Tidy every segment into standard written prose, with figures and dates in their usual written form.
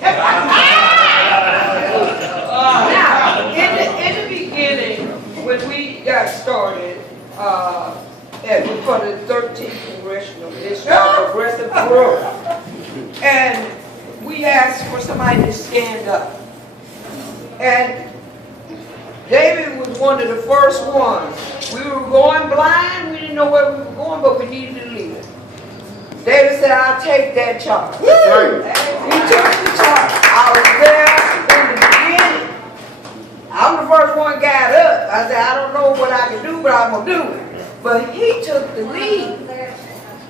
Now, in the beginning, when we got started, for the 13th Congressional District, Progressive Growth, and we asked for somebody to stand up. And David was one of the first ones. We were going blind, we didn't know where we were going, but we needed a leader. David said, I'll take that charge. Right. He took the charge. I was there in the beginning. I'm the first one got up. I said, I don't know what I can do, but I'm going to do it. But he took the lead.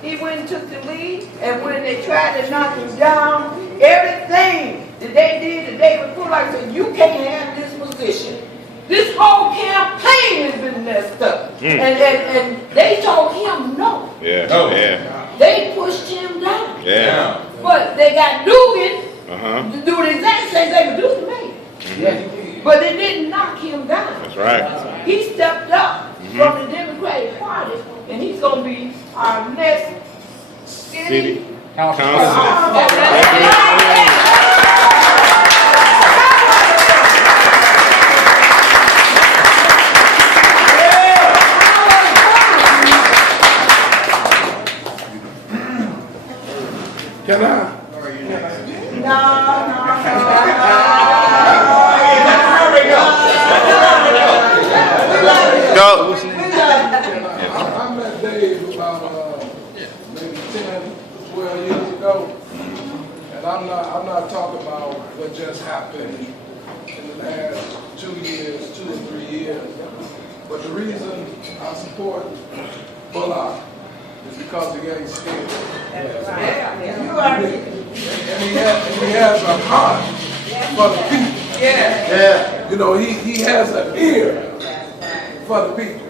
He went and took the lead, and when they tried to knock him down, everything that they did to David Bullock said, you can't have this position. This whole campaign has been messed up. And they told him no. Yeah. Oh, yeah. They pushed him down. Yeah. But they got Dugan to do the exact same thing they could do to me. But they didn't knock him down. That's right. He stepped up from the Democratic Party, and he's going to be our next city council. Can I? No. Go. I met Dave about maybe 10, 12 years ago, and I'm not talking about what just happened in the last 2 years, 2 or 3 years. But the reason I support Bullock is because he ain't scared. And he has a heart for the people. You know, he has an ear for the people.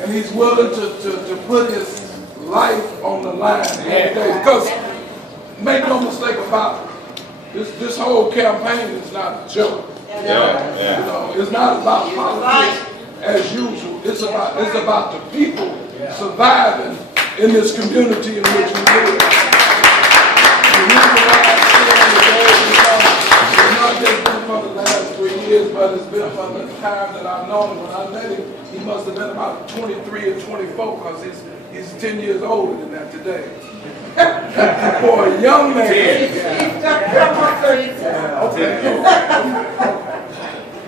And he's willing to put his life on the line every day. Because, make no mistake about it, this whole campaign is not a joke. You know, it's not about politics as usual. It's about the people surviving in this community in which we live. The reason why I'm saying today is because it's not just been for the last 3 years, but it's been for the time that I've known him. When I met him, he must have been about 23 or 24, because he's 10 years older than that today. For a young man,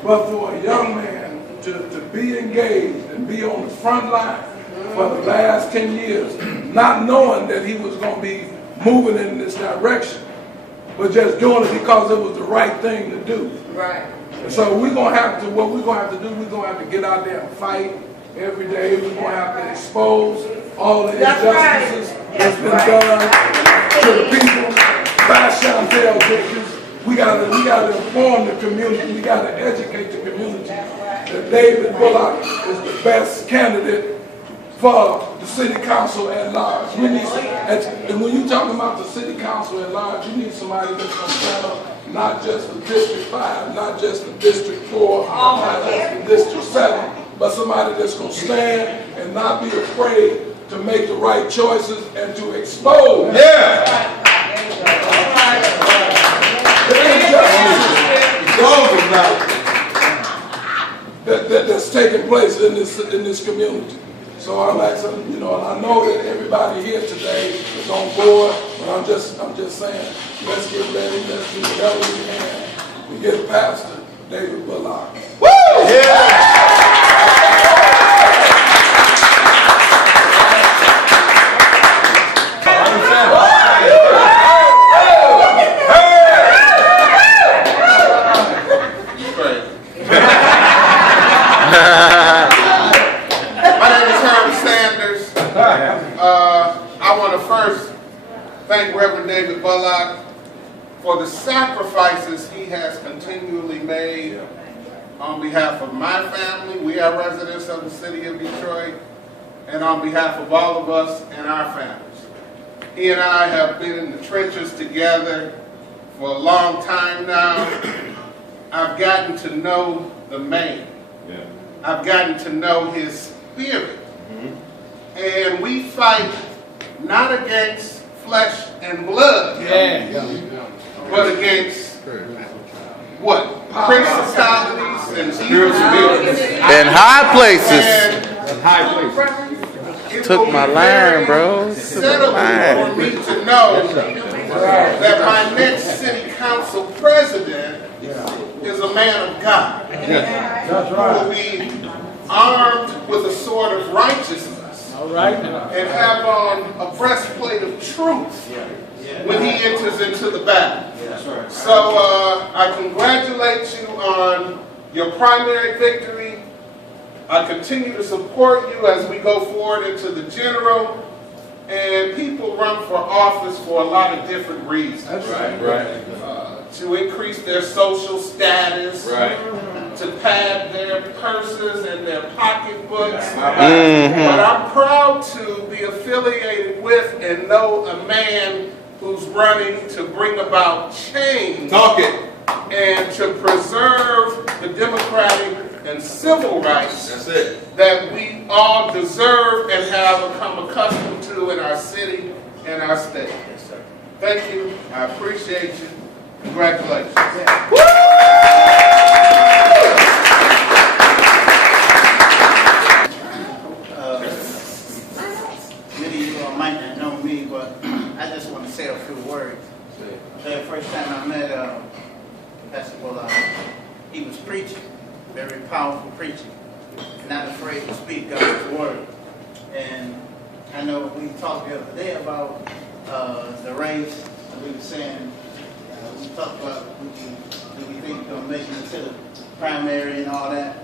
but for a young man to be engaged and be on the front line for the last 10 years, not knowing that he was going to be moving in this direction, but just doing it because it was the right thing to do. Right. And so what we're going to have to do, we're going to have to get out there and fight every day. We're going to have to expose all the injustices that's been done to the people by Chantel Dickens. We got to inform the community. We got to educate the community that David Bullock is the best candidate for the city council at large. We need, and when you're talking about the city council at large, you need somebody that's going to stand up, not just for District 5, not just for District 4, not just for District 7, but somebody that's going to stand and not be afraid to make the right choices and to expose that's taking place in this community. So I'm asking, you know, and I know that everybody here today is on board, but I'm just saying, let's get ready, let's do whatever we can to get Pastor David Bullock. Woo! I want to first thank Reverend David Bullock for the sacrifices he has continually made on behalf of my family. We are residents of the city of Detroit, and on behalf of all of us and our families. He and I have been in the trenches together for a long time now. I've gotten to know the man. I've gotten to know his spirit. And we fight not against flesh and blood, but against what? Principalities and evil In high places. It Took will my be line, very bro. Took my settling line. for me to know that my next city council president is a man of God. Who will be armed with a sword of righteousness. And have on a breastplate of truth when he enters into the battle. So I congratulate you on your primary victory. I continue to support you as we go forward into the general. And people run for office for a lot of different reasons. To increase their social status, to pad their purses and their pocketbooks. But I'm proud to be affiliated with and know a man who's running to bring about change. Talk it. And to preserve the democratic and civil rights that we all deserve and have become accustomed to in our city and our state. Thank you. I appreciate you. Congratulations. Many of you all might not know me, but I just want to say a few words. The first time I met Pastor Bullock, he was preaching, very powerful preaching, not afraid to speak God's word. And I know we talked the other day about the race, and we were saying, we talked about do we think we're going to make it to the primary and all that.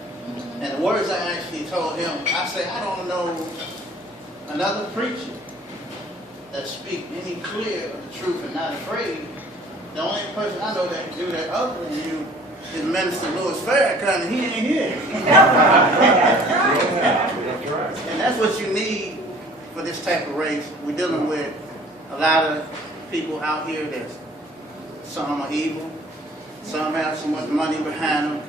And the words I actually told him, I said, I don't know another preacher that speak any clear of the truth and not afraid. The only person I know that can do that other than you is Minister Louis Farrakhan, and he ain't here. And that's what you need for this type of race. We're dealing with a lot of people out here that some are evil, some have so much money behind them,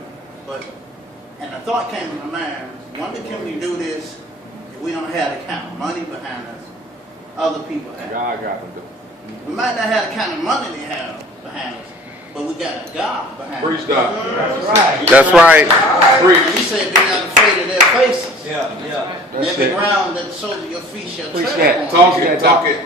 and a thought came to my mind, wonder can we do this if we don't have the kind of money behind us other people have? God got them. We might not have the kind of money they have behind us, but we got a God behind us. Preach that. That's right. He said, be not afraid of their faces. Yeah. And every ground that the soles of your feet shall Preach tread that. upon. Talk it. Talk it.